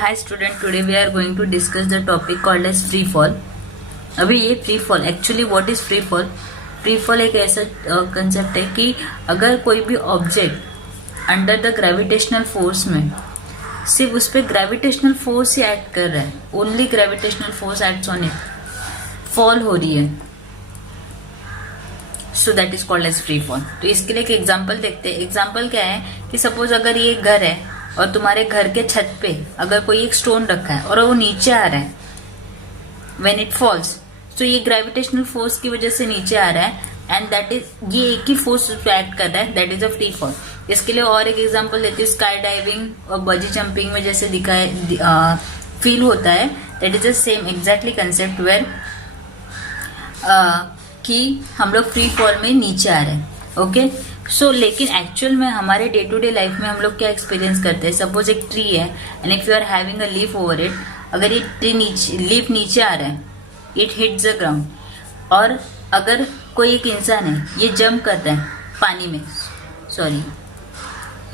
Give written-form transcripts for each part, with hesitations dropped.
Hi student, today we are going to discuss the topic called as free fall. अभी ये free fall actually what is free fall? Free fall एक ऐसा concept है कि अगर कोई भी object under the gravitational force में सिर्फ उस पर ग्रेविटेशनल फोर्स ही एक्ट कर रहा है, only gravitational force acts on it, fall हो रही है, so that is called as free fall. तो इसके लिए एक एग्जांपल देखते हैं. एग्जांपल क्या है कि सपोज अगर ये घर है और तुम्हारे घर के छत पे अगर कोई एक स्टोन रखा है और वो नीचे आ रहा है, व्हेन इट फॉल्स, तो ये ग्रेविटेशनल फोर्स की वजह से नीचे आ रहा है एंड दैट इज ये एक ही फोर्स एक्ट कर रहा है, that is a free fall. इसके लिए और एक एग्जांपल देती हूँ. स्काई डाइविंग और बजी जंपिंग में जैसे दिखाए फील होता है, that is the same exactly concept where कि हम लोग फ्री फॉल में नीचे आ रहे हैं. ओके सो लेकिन एक्चुअल में हमारे डे टू डे लाइफ में हम लोग क्या एक्सपीरियंस करते हैं. सपोज एक ट्री है and if you are having a leaf over it, अगर ये ट्री लीफ नीचे आ रहा है, इट हिट्स द ग्राउंड. और अगर कोई एक इंसान है, ये जंप करता है पानी में, sorry,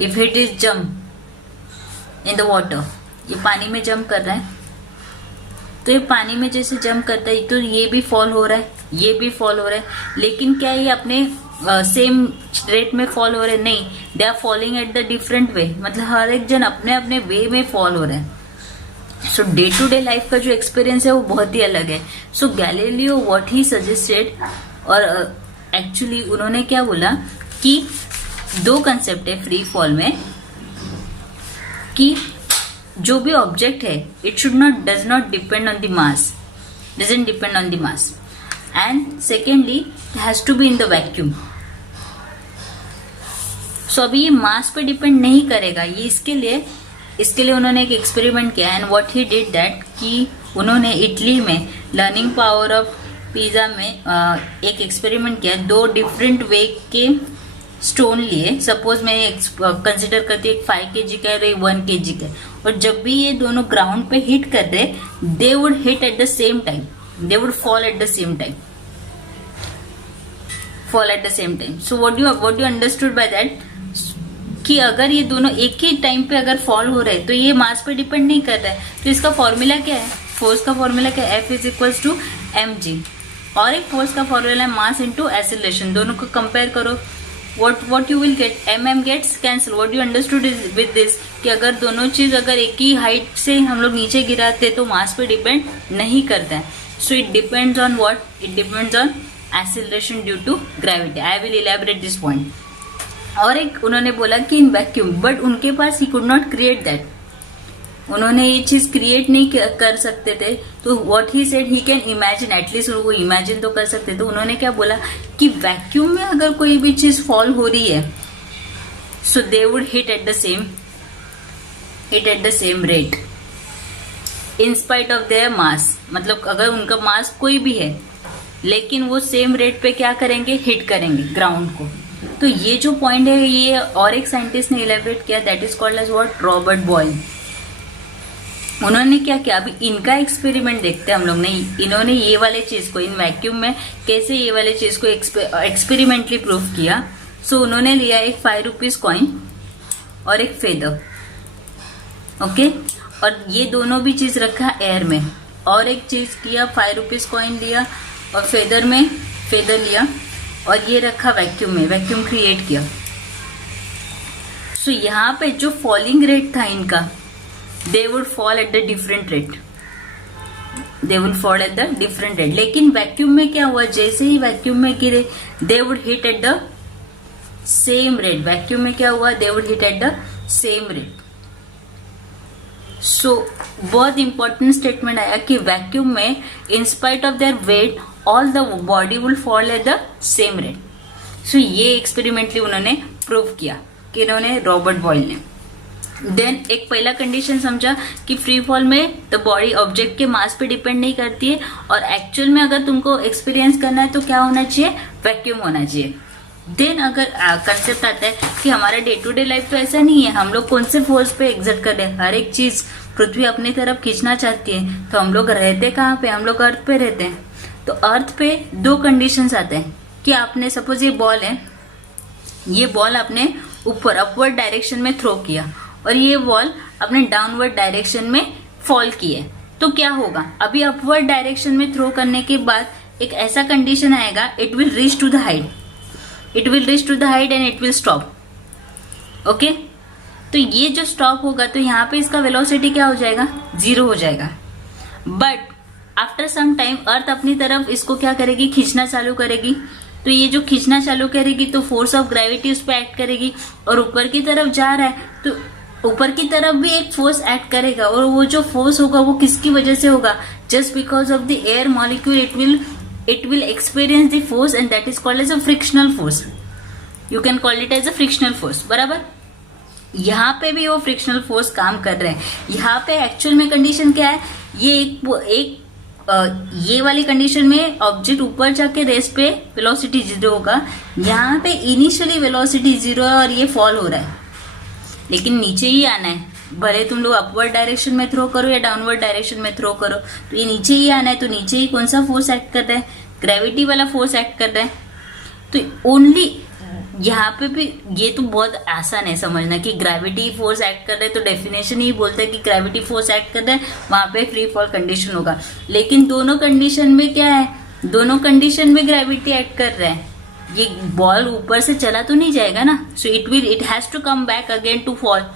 if it is jump in the water, ये पानी में जंप कर रहा है, तो ये पानी में जैसे जंप करता है तो ये भी फॉल हो रहा है, ये भी फॉल हो रहा है. लेकिन क्या ये अपने सेम रेट में फॉल हो रहे हैं? नहीं, they are falling at the different way. मतलब हर एक जन अपने अपने वे में फॉल हो रहे हैं. सो डे टू डे लाइफ का जो एक्सपीरियंस है वो बहुत ही अलग है. सो गैलीलियो व्हाट ही सजेस्टेड, और एक्चुअली उन्होंने क्या बोला कि दो कंसेप्ट है फ्री फॉल में, कि जो भी ऑब्जेक्ट है it should not does not depend on the mass, doesn't depend on the mass, and secondly it has to be in the vacuum. So अभी ये मास पे डिपेंड नहीं करेगा. ये इसके लिए उन्होंने एक एक्सपेरिमेंट किया and what he did that, कि उन्होंने इटली में लर्निंग पावर ऑफ पिज्जा में एक एक्सपेरिमेंट किया. दो डिफरेंट वे के स्टोन लिए. सपोज मैं कंसिडर करती हूँ एक 5 kg का है, 1 kg का है, और जब भी ये दोनों ग्राउंड पे हिट कर रहे, दे would hit at the same time, they would fall at the same time, fall at the same time. So what you understood by that, कि अगर ये दोनों एक ही टाइम पे अगर फॉल हो रहे हैं तो ये मास पे डिपेंड नहीं कर रहा है. तो इसका फॉर्मूला क्या है? फोर्स का फॉर्मूला क्या है? F is equals to mg. और एक फोर्स का फॉर्मूला है मास इंटू एक्सीलरेशन. दोनों को कंपेयर करो, what you will get, mm gets cancel. what you understood is with this कि अगर दोनों चीज अगर एक ही हाइट से हम लोग नीचे गिराते तो मास पे डिपेंड नहीं करता है. So it depends on what? It depends on acceleration due to gravity. I will elaborate this point. और एक उन्होंने बोला कि इन वैक्यूम, बट उनके पास ही कुड नॉट क्रिएट दैट, उन्होंने ये चीज क्रिएट नहीं कर सकते थे. तो what he said, he can imagine, at least उनको इमेजिन तो कर सकते. तो उन्होंने क्या बोला कि वैक्यूम में अगर कोई भी चीज फॉल हो रही है, so they would hit at the same rate in spite of their mass. मतलब अगर उनका मास कोई भी है लेकिन वो सेम रेट पे क्या करेंगे? हिट करेंगे ग्राउंड को. तो ये जो पॉइंट है ये और एक साइंटिस्ट ने इलेबोरेट किया, that is called as what? Robert Boyle. उन्होंने क्या किया, अभी इनका एक्सपेरिमेंट देखते हैं हम लोग. नहीं, इन्होंने ये वाले चीज को इन वैक्यूम में कैसे ये वाले चीज को एक्सपेरिमेंटली प्रूव किया. सो उन्होंने लिया एक 5 रुपीज कॉइन और एक फेदर. ओके, और ये दोनों भी चीज रखा एयर में, और एक चीज किया 5 रुपीज कॉइन लिया और फेदर लिया, और ये रखा वैक्यूम में, वैक्यूम क्रिएट किया. सो यहाँ पे जो फॉलिंग रेट था इनका, they would fall at the different rate, they would fall at the different rate. लेकिन वैक्यूम में क्या हुआ, जैसे ही वैक्यूम में गिरे, they would hit at the same rate. Vacuum में क्या हुआ, they would hit at the same rate. So बहुत इंपॉर्टेंट स्टेटमेंट आया कि वैक्यूम में in spite of their weight all the body will fall at the same rate. So ये experimentally उन्होंने prove किया, कि इन्होंने रॉबर्ट बॉयल ने. देन एक पहला कंडीशन समझा कि फ्री फॉल में द बॉडी ऑब्जेक्ट के मास पे डिपेंड नहीं करती है, और एक्चुअल में अगर तुमको एक्सपीरियंस करना है तो क्या होना चाहिए? वैक्यूम होना चाहिए. देन अगर कंसेप्ट आता है कि हमारा डे टू डे लाइफ तो ऐसा नहीं है, हम लोग कौन से फोर्स पे एग्जर्ट कर रहे हैं, हर एक चीज पृथ्वी अपनी तरफ खींचना चाहती है, तो हम लोग रहते कहाँ पे? हम लोग अर्थ पे रहते हैं. तो अर्थ पे दो कंडीशंस आते हैं कि आपने सपोज ये बॉल है, ये बॉल आपने ऊपर अपवर्ड डायरेक्शन में थ्रो किया और ये बॉल अपने डाउनवर्ड डायरेक्शन में फॉल की है, तो क्या होगा, अभी अपवर्ड डायरेक्शन में थ्रो करने के बाद एक ऐसा कंडीशन आएगा, it will reach to the height, it will reach to the height and it will stop. Okay, तो ये जो स्टॉप होगा तो यहाँ पे इसका वेलोसिटी क्या हो जाएगा, 0 हो जाएगा। बट आफ्टर सम टाइम अर्थ अपनी तरफ इसको क्या करेगी, खींचना चालू करेगी। तो ये जो खींचना चालू करेगी तो फोर्स ऑफ ग्रेविटी उस पर एक्ट करेगी, और ऊपर की तरफ जा रहा है तो ऊपर की तरफ भी एक फोर्स एक्ट करेगा, और वो जो फोर्स होगा वो किसकी वजह से होगा, just because of the air molecule it will experience the force and that is called as a frictional force. You can call it as a frictional force, बराबर। यहाँ पे भी वो फ्रिक्शनल फोर्स काम कर रहे हैं। यहाँ पे एक्चुअल में कंडीशन क्या है, ये वाली कंडीशन में ऑब्जेक्ट ऊपर जाके रेस्ट पे वेलोसिटी 0 होगा, यहाँ पे इनिशियली वेलोसिटी 0 है और ये फॉल हो रहा है, लेकिन नीचे ही आना है। भले तुम लोग अपवर्ड डायरेक्शन में थ्रो करो या डाउनवर्ड डायरेक्शन में थ्रो करो, तो ये नीचे ही आना है। तो नीचे ही कौन सा फोर्स एक्ट कर रहा है, ग्रेविटी वाला फोर्स एक्ट कर रहा है। तो ओनली यहाँ पे भी ये तो बहुत आसान है समझना कि ग्रेविटी फोर्स एक्ट कर रहा है, तो डेफिनेशन ही बोलता है कि ग्रेविटी फोर्स एक्ट कर रहा है, वहां पे फ्री फॉल कंडीशन होगा। लेकिन दोनों कंडीशन में क्या है, दोनों कंडीशन में ग्रेविटी एक्ट कर रहा है। ये बॉल ऊपर से चला तो नहीं जाएगा ना, so it has to come back again to fall.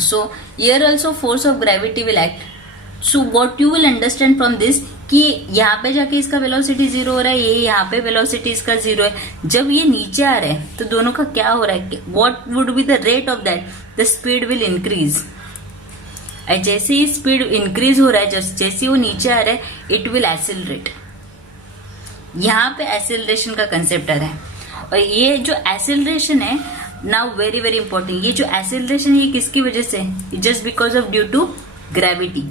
So here also force of gravity will act. So what you will understand from this कि यहाँ पे जाके इसका वेलोसिटी 0 हो रहा है, ये यहाँ पे वेलोसिटी इसका 0 है। जब ये नीचे आ रहा है तो दोनों का क्या हो रहा है, what would be the rate of that, the speed will increase. जैसे ही स्पीड इंक्रीज हो रहा है, जैसे वो नीचे आ रहा है, इट विल एक्सेलरेट। यहाँ पे एक्सेलरेशन का कंसेप्ट आ रहा है। और ये जो एक्सेलरेशन है, नाउ वेरी वेरी इंपॉर्टेंट, ये जो एक्सेलरेशन ये किसकी वजह से, just because of due to gravity.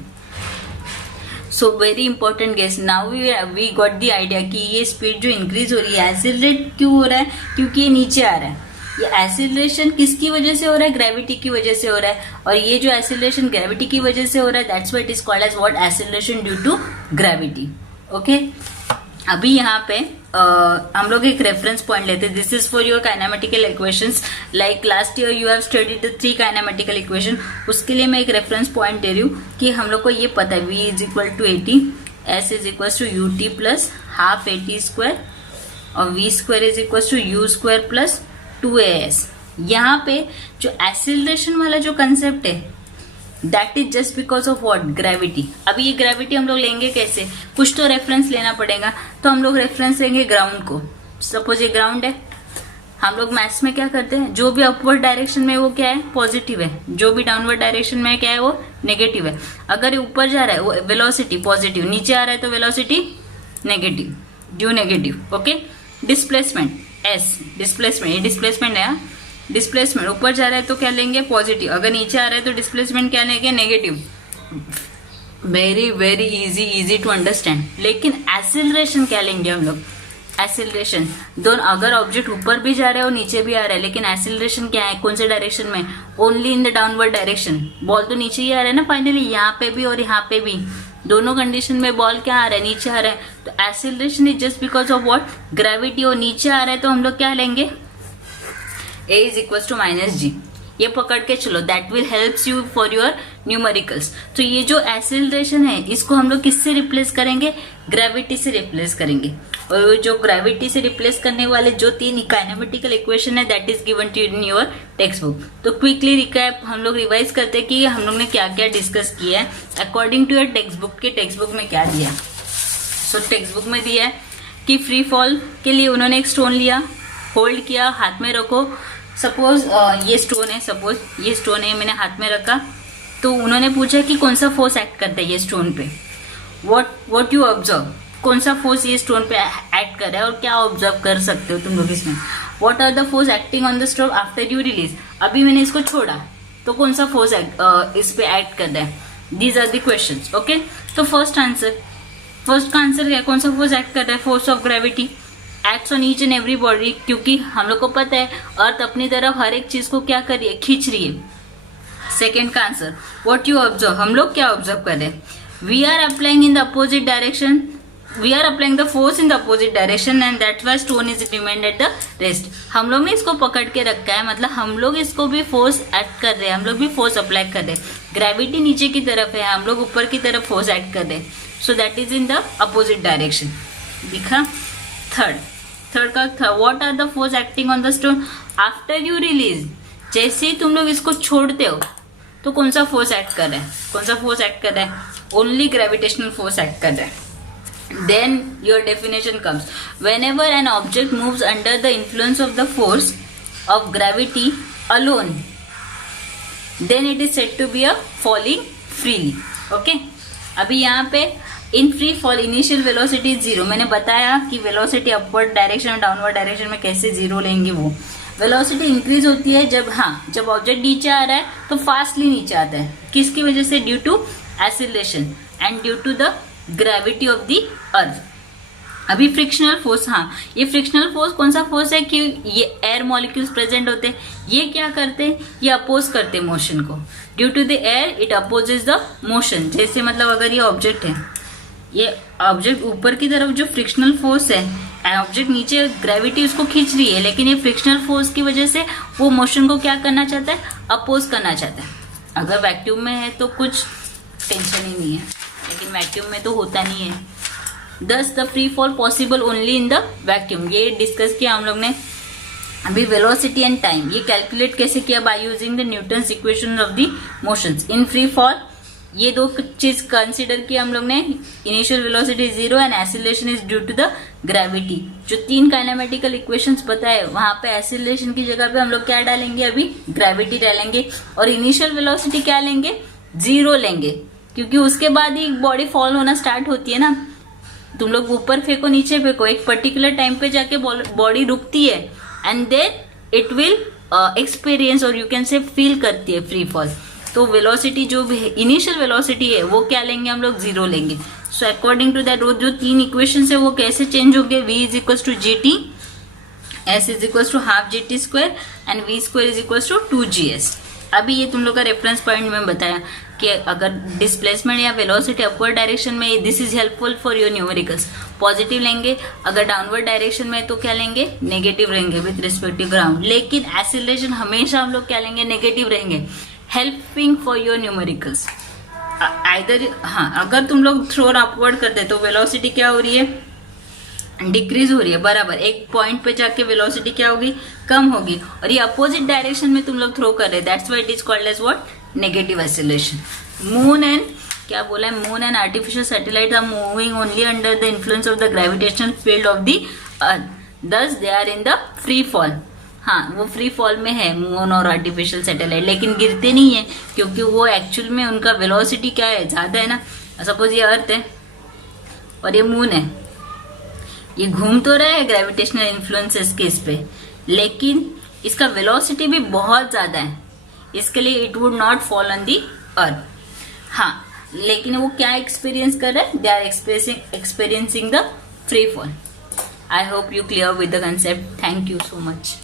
So very important guys, now we got the idea कि ये स्पीड जो इंक्रीज हो रही है, एक्सेलरेट क्यों हो रहा है, क्योंकि ये नीचे आ रहा है। ये एक्सेलरेशन किसकी वजह से हो रहा है, ग्रेविटी की वजह से हो रहा है। और ये जो एक्सेलरेशन ग्रेविटी की वजह से हो रहा है, that's why it is called as what, acceleration due to gravity. Okay, अभी यहाँ पे हम लोग एक रेफरेंस पॉइंट लेते हैं। This is for your kinematical equations, like last year you have studied the 3 kinematical equation. उसके लिए मैं एक रेफरेंस पॉइंट दे रही हूँ कि हम लोग को ये पता है, v is equal to 80, s is equal to ut plus half 80 square, और v square is equal to u square plus 2as। यहाँ पे जो एक्सीलरेशन वाला जो कंसेप्ट है, that is just because of what, gravity. अभी ये ग्रेविटी हम लोग लेंगे कैसे, कुछ तो रेफरेंस लेना पड़ेगा। तो हम लोग रेफरेंस लेंगे ग्राउंड को। सपोज ये ग्राउंड है, हम लोग मैथ्स में क्या करते हैं, जो भी अपवर्ड डायरेक्शन में वो क्या है, पॉजिटिव है, जो भी डाउनवर्ड डायरेक्शन में क्या है वो नेगेटिव है। अगर ये ऊपर जा रहा है वो वेलोसिटी पॉजिटिव, नीचे आ रहा है तो velocity negative, due negative. Okay, displacement S, displacement, ये डिस्प्लेसमेंट है। डिस्प्लेसमेंट ऊपर जा रहा है तो क्या लेंगे, पॉजिटिव, अगर नीचे आ रहा है तो डिस्प्लेसमेंट क्या लेंगे, negative. Very very easy to understand. लेकिन एक्सेलरेशन क्या लेंगे हम लोग, एक्सेलरेशन दोनों, अगर ऑब्जेक्ट ऊपर भी जा रहा है और नीचे भी आ रहा है, लेकिन एक्सेलरेशन क्या है, कौन से डायरेक्शन में, only in the downward direction. Ball तो नीचे ही आ रहा है ना फाइनली, यहाँ पे भी और यहाँ पे भी, दोनों कंडीशन में बॉल क्या आ रहा है, नीचे आ रहा है। तो acceleration is just because of what, gravity, और नीचे आ रहा है तो हम लोग क्या लेंगे, a is equal to minus g. ये पकड़ के चलो, that will helps you for your numericals. तो ये जो एक्सेलरेशन है, इसको हम लोग किससे रिप्लेस करेंगे, ग्रेविटी से रिप्लेस करेंगे। और जो ग्रेविटी से रिप्लेस करने वाले जो 3 काइनेमेटिकल इक्वेशन है, that is given to in your text book. तो क्विकली रिकैप हम लोग रिवाइज करते हैं कि हम लोग ने क्या क्या डिस्कस किया है according to your text book. के टेक्स्ट बुक में क्या दिया, सो टेक्स्ट बुक में दिया है कि फ्री फॉल के लिए उन्होंने एक स्टोन लिया, होल्ड किया, हाथ में रखो। सपोज ये स्टोन है, सपोज ये स्टोन है, मैंने हाथ में रखा, तो उन्होंने पूछा कि कौन सा फोर्स एक्ट करता है ये स्टोन पे, व्हाट यू ऑब्जर्व, कौन सा फोर्स ये स्टोन पे एक्ट कर रहा है और क्या ऑब्जर्व कर सकते हो तुम लोग इसमें। What are the force acting on the stone after you release, अभी मैंने इसको छोड़ा तो कौन सा फोर्स इस पे एक्ट कर रहा है। These are the questions. Okay, तो फर्स्ट का आंसर क्या, कौन सा फोर्स एक्ट कर रहा है, force of gravity acts on each and every body, क्योंकि हम लोग को पता है अर्थ अपनी तरफ हर एक चीज को क्या कर रही है, खींच रही है। सेकेंड का आंसर, व्हाट यू ऑब्जर्व, हम लोग क्या ऑब्जर्व कर रहे हैं, we are applying in the opposite direction we are applying the force in the opposite direction and that why stone is remained at the rest. हम लोग ने इसको पकड़ के रखा है, मतलब हम लोग इसको भी फोर्स एक्ट कर रहे हैं, हम लोग भी फोर्स अप्लाई कर रहे हैं। ग्रेविटी नीचे की तरफ है, हम लोग ऊपर की तरफ फोर्स एक्ट कर रहे हैं, so that is in the opposite direction. दिखा। थर्ड का what are the force acting on the stone after you release. जैसे ही तुम लोग इसको छोड़ते हो तो कौन सा फोर्स एक्ट कर रहा है, कौन सा फोर्स एक्ट कर रहा है, ओनली ग्रेविटेशनल फोर्स एक्ट कर रहा है। Then your definition comes. Whenever an object moves under the influence of the force of gravity alone, then it is said to be a falling freely. Okay? अभी यहाँ पे इन free fall initial velocity 0। मैंने बताया कि velocity upward direction और downward direction में कैसे 0 लेंगे। वो वेलोसिटी इंक्रीज होती है जब ऑब्जेक्ट नीचे आ रहा है तो फास्टली नीचे आता है। किसकी वजह से? Due to acceleration and due to the gravity of the earth. अभी फ्रिक्शनल फोर्स, ये फ्रिक्शनल फोर्स कौन सा फोर्स है कि ये एयर मॉलिक्यूल्स प्रेजेंट होते हैं, ये क्या करते हैं, ये अपोज करते हैं मोशन को। Due to the air it opposes the motion. जैसे मतलब अगर ये ऑब्जेक्ट है, ये ऑब्जेक्ट ऊपर की तरफ जो फ्रिक्शनल फोर्स है, ऑब्जेक्ट नीचे ग्रेविटी उसको खींच रही है, लेकिन ये फ्रिक्शनल फोर्स की वजह से वो मोशन को क्या करना चाहता है, अपोज करना चाहता है। अगर वैक्यूम में है तो कुछ टेंशन ही नहीं है, लेकिन वैक्यूम में तो होता नहीं है। Thus the free fall possible only in the vacuum. ये डिस्कस किया हम लोग ने। अभी वेलोसिटी एंड टाइम ये कैलकुलेट कैसे किया, by using the Newton's equation of the motions in free fall. ये दो चीज कंसिडर किया हम लोग ने, initial velocity 0 and acceleration is due to the gravity. जो 3 काइनेमेटिकल इक्वेशंस बताए वहां पे एक्सीलरेशन की जगह पे हम लोग क्या डालेंगे, अभी ग्रेविटी डालेंगे, और इनिशियल वेलोसिटी क्या लेंगे, 0 लेंगे, क्योंकि उसके बाद ही बॉडी फॉल होना स्टार्ट होती है ना। तुम लोग ऊपर फेंको नीचे फेंको, एक पर्टिकुलर टाइम पे जाके बॉडी रुकती है and then it will experience or you can say feel करती है फ्री फॉल। तो वेलोसिटी जो भी इनिशियल वेलोसिटी है वो क्या लेंगे, हम लोग 0 लेंगे। सो अकॉर्डिंग टू दैट वो जो 3 इक्वेशन है वो कैसे चेंज होंगे, v is equal to gt, s is equal to half gt square and v square is equal to 2gs। अभी ये तुम लोग का रेफरेंस पॉइंट में बताया कि अगर डिस्प्लेसमेंट या वेलोसिटी अपवर्ड डायरेक्शन में, this is helpful for your numericals, positive लेंगे। अगर डाउनवर्ड डायरेक्शन में तो क्या लेंगे, नेगेटिव रहेंगे विद रिस्पेक्टिव ग्राउंड। लेकिन एक्सीलरेशन हमेशा हम लोग क्या लेंगे, नेगेटिव रहेंगे, helping for your numericals. Either अगर तुम लोग थ्रोन अपवर्ड करते तो वेलोसिटी क्या हो रही है, डिक्रीज हो रही है, बराबर। एक पॉइंट पे जाके वेलोसिटी क्या होगी, कम होगी। और ये अपोजिट डायरेक्शन में तुम लोग थ्रो कर रहे हैं, that's why it is called as what, negative acceleration. Moon and क्या बोला है, moon and artificial satellite are moving only under the influence of the gravitational field of the earth, thus they are in the free fall. वो free fall में है moon और artificial satellite, लेकिन गिरते नहीं है क्योंकि वो एक्चुअल में उनका वेलोसिटी क्या है, ज्यादा है ना। सपोज ये अर्थ है और ये मून है, ये घूम तो रहा है ग्रेविटेशनल इन्फ्लुएंसेस के इस पे, लेकिन इसका वेलोसिटी भी बहुत ज्यादा है, इसके लिए it would not fall on the earth. लेकिन वो क्या एक्सपीरियंस कर रहा है, they are experiencing the free fall. I hope you clear with the concept. Thank you so much.